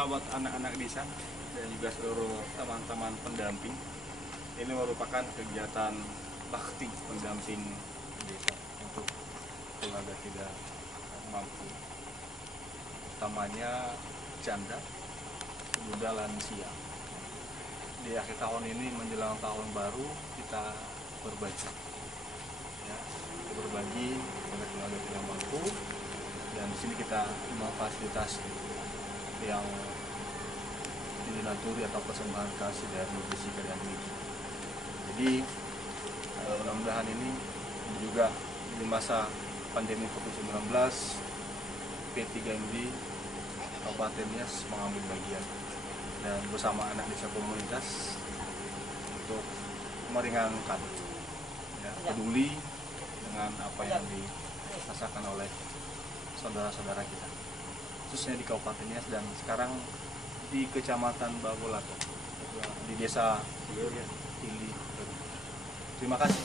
sahabat anak-anak desa dan juga seluruh teman-teman pendamping. Ini merupakan kegiatan bakti pendamping desa untuk keluarga tidak mampu, utamanya janda, muda, lansia. Di akhir tahun ini menjelang tahun baru kita berbagi, ya, kita berbagi kepada keluarga tidak mampu, dan di sini kita memfasilitasi yang dinaturi atau persembahan kasih dari Jessica dan Miki. Jadi mudah-mudahan ini juga di masa pandemi COVID-19 P3MD Kabupaten Nias mengambil bagian dan bersama anak desa komunitas untuk meringankan, ya, peduli dengan apa yang dirasakan oleh saudara-saudara kita, khususnya di Kabupaten Nias dan sekarang di Kecamatan Bagolato, di Desa Ili. Terima kasih.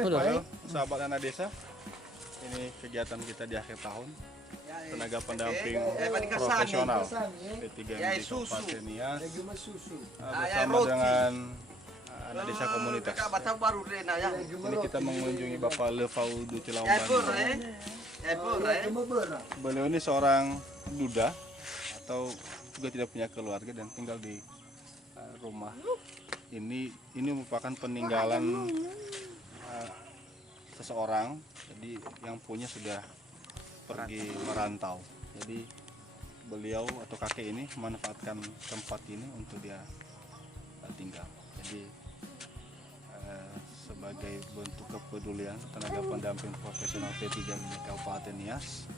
Halo, sahabat anak desa. Ini kegiatan kita di akhir tahun. Tenaga pendamping profesional P3MD Kabupaten Nias bersama dengan anak desa komunitas. Ini kita mengunjungi Bapak Lefaudu Cilauban. Beliau ini seorang duda atau juga tidak punya keluarga dan tinggal di rumah ini merupakan peninggalan seseorang. Jadi yang punya sudah pergi merantau. Jadi beliau atau kakek ini memanfaatkan tempat ini untuk dia tinggal. Jadi sebagai bentuk kepedulian tenaga pendamping profesional P3 di Kabupaten Nias,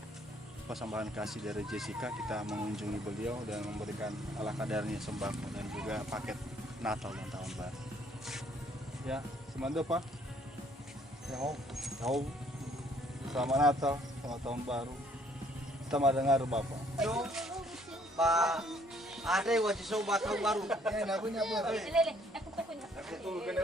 persembahan kasih dari Jessica, kita mengunjungi beliau dan memberikan ala kadarnya sembako dan juga paket Natal dan Tahun Baru. Ya, semando Pak. Jauh. Selamat Natal, selamat Tahun Baru. Kita mendengar Bapak. Pak, ada yang wajib sobat Tahun Baru. Lele, aku punya. Itu kena